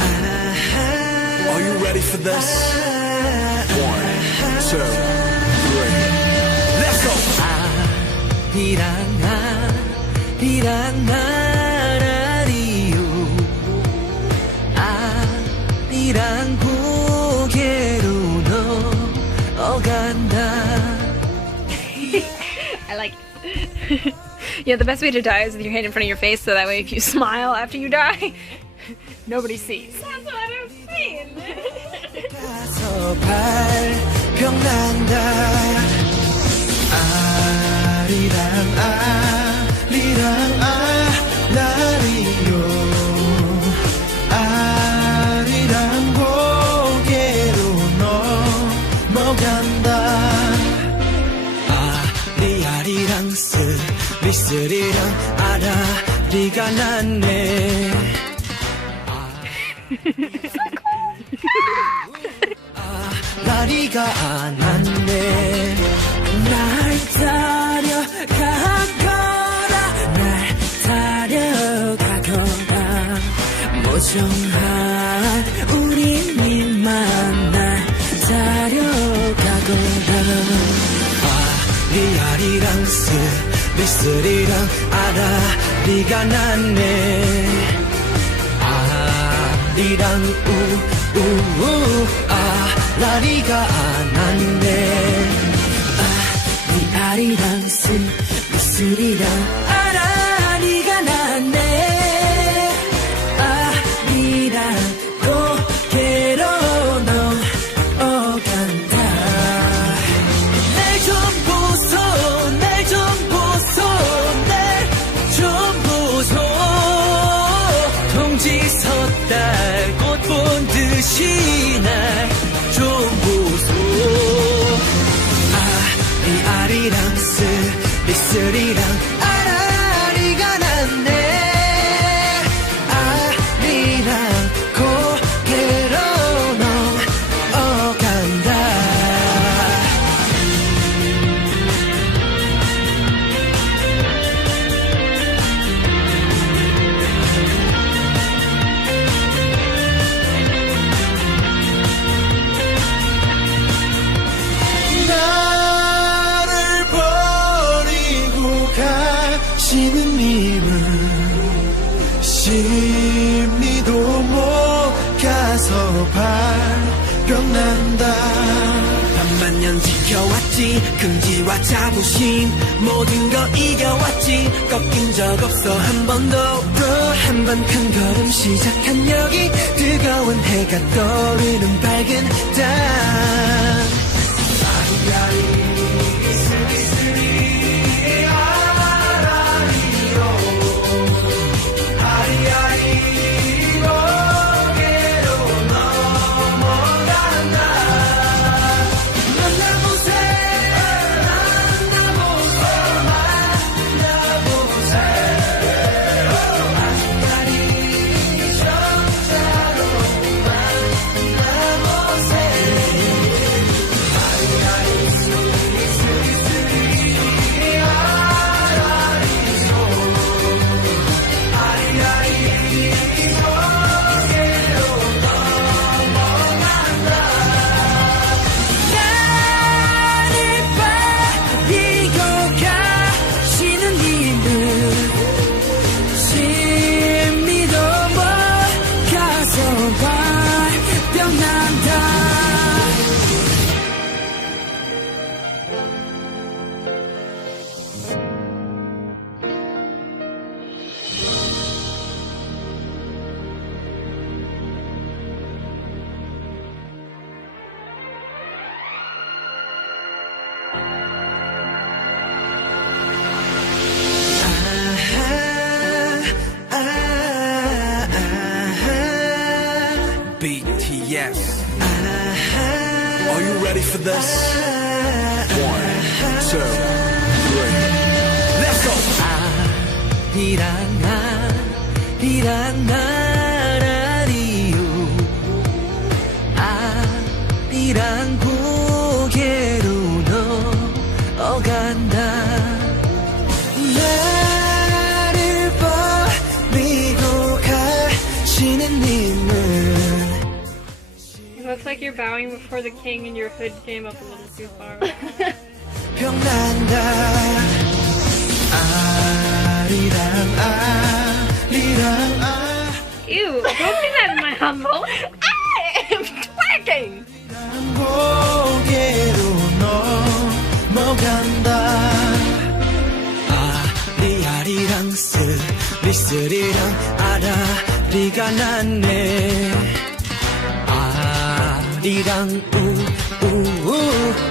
Are you ready for this? 1, 2, 3. Let's go! 아리랑 나라리요 아리랑 고개로 넘어간다. I like it. Yeah, the best way to die is with your hand in front of your face, so that way if you smile after you die, nobody sees. That's what I'm saying. 가서 발병난다. 아리랑 나리요 아리랑 고개로 넘어간다. 아리랑 스리스리랑 아라리가 났네. 아라리가 났네. 날 따려가거라 날 따려가거라 모정한 우리님만 날 따려가거라. 아리랑 스리스리랑 아라리가 났네. 아리랑 우우 아라리가 났네. 아리랑 스리스리랑 아라리가 났네. 아리랑 고개로 넘어간다. 날 좀 보소 날 좀 보소 날 좀 보소 동지 섰다 꽃 본 듯이 날 좀 보소. 아리랑 스리스리랑 아라리가 났네. 아리랑 고개로 넘어간다. 가시는 님은 심리도 못 가서 발병난다. 반만년 지켜왔지 긍지와 자부심 모든 거 이겨왔지 꺾인 적 없어 한 번도. 또 한 번 큰 걸음 시작한 여기 뜨거운 해가 떠오르는 밝은 땅. BTS. Are you ready for this? 1, 2, 3. Let's go! 아리랑 나라리요 아리랑 고개로 넘어간다. 나를 버리고 가시는 님 It looks like you're bowing before the king and your hood came up a little too far. 병난다 아리랑 아리랑 Ew, don't do that in my Hanbok. I'm twerking! 고개로 넘어간다 아리아리랑 스리스리랑 아라리가 났네 아리랑 우우우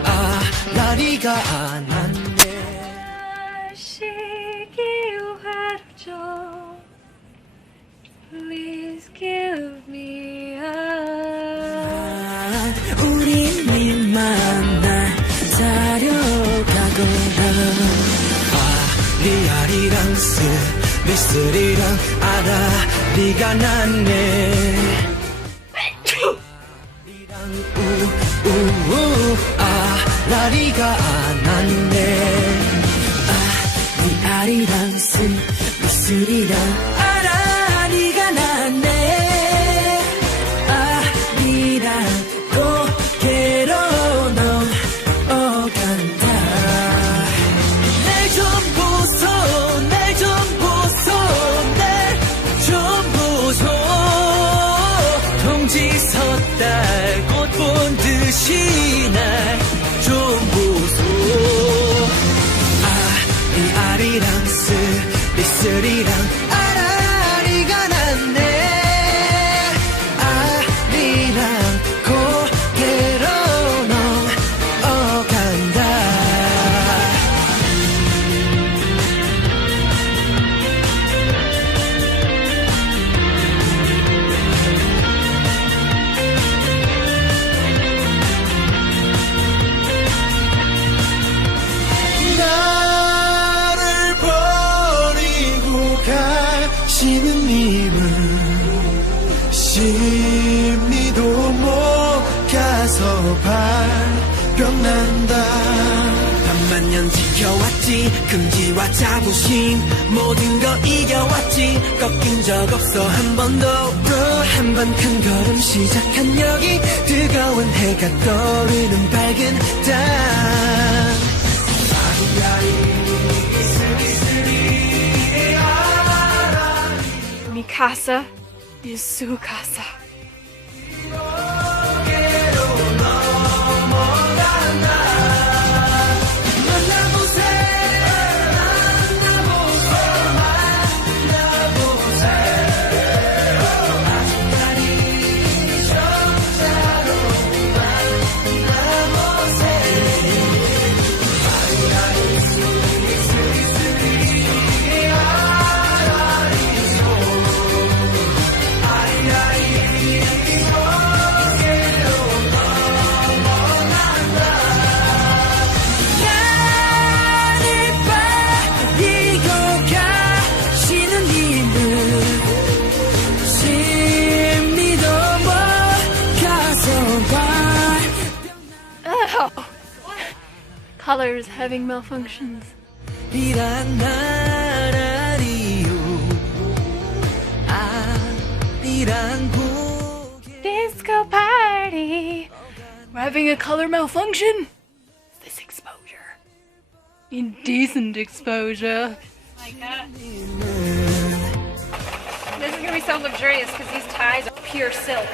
아라리가 났네 Please give me a 우린 만나 자려가거나 아리아리랑 스리스리랑 아라리가 났네 아리랑 우우우 아라리가 났네 아리아리랑 스리스리랑 아라리가 났네 아리랑 고개로 넘어간다 날 좀 보소 날 좀 보소 날 좀 보소 동지 섰달 꽃 본 듯이 날 좀 보소 아리아리랑 스리스리랑 아라리가 났네 아리랑 고개로 넘어간다 나를 버리고 가시는 님은 심리도 못 가서 발병난다 반만년 지켜왔지 금지와 자부심 모든 거 이겨왔지 꺾인 적 없어 한 번도 한 번 큰 걸음 시작한 여기 뜨거운 해가 떠오르는 밝은 땅 Mi casa is su casa. Colors having malfunctions. Disco party. We're having a color malfunction. This exposure. Indecent exposure. Like that. This is gonna be so luxurious because these ties are pure silk.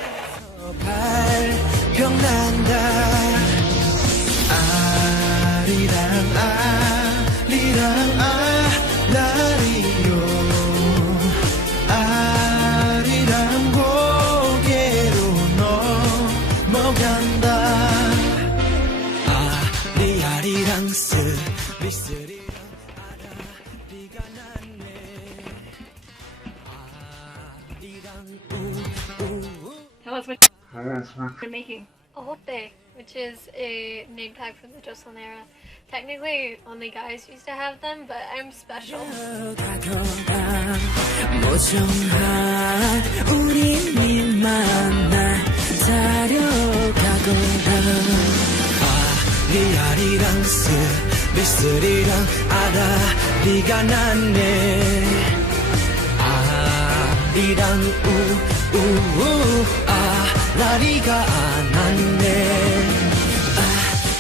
Tell us what you're making. Ohote, which is a name tag from the Joseon era. Technically, only guys used to have them, but I'm special. 아리랑 우우우 아라리가 안 왔네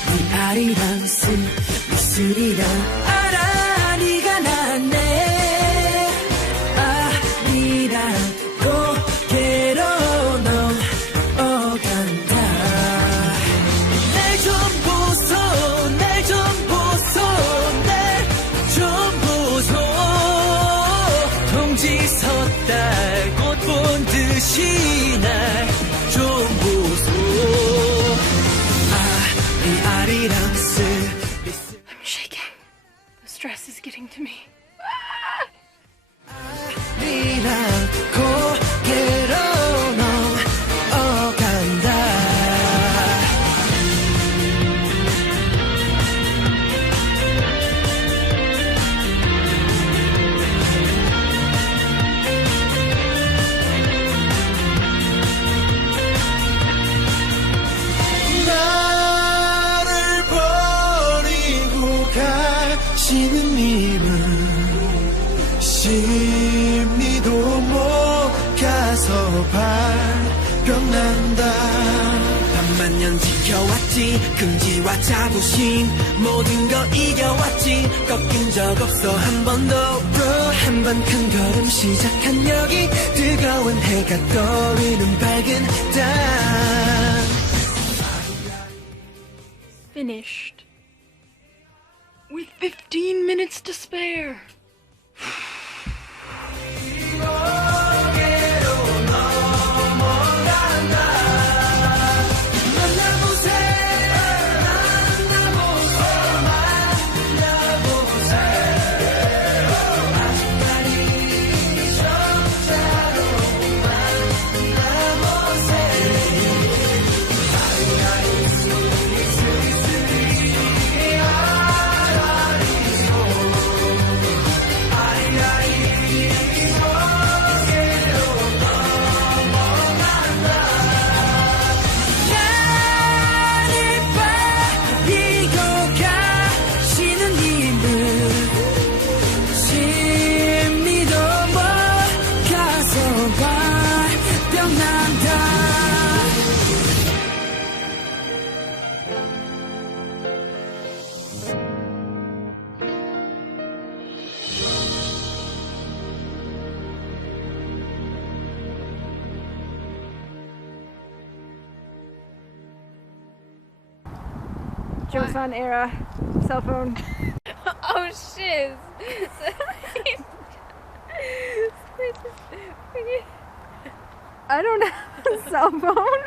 네 아리랑 스리스리랑 아라리가 났네 아리랑 고개로 넘어간다 날 좀 보소 날 좀 보소 날 좀 보소 동지 섰달 꽃 본 듯이 날 좀 보소 아리랑 I'm shaking. The stress is getting to me. 아리랑 고개로 넘어간다 나를 버리고 가시는 님은 심리도 못 가서 발병난다 반만년 지켜왔지 금지와 자부심 모든 거 이겨왔지 꺾인 적 없어 한 번도 한 번 큰 걸음 시작한 여기 뜨거운 해가 떠오르는 밝은 땅 Finished. With 15 minutes to spare. Joseon era cell phone. Oh shiz. I don't have a cell phone.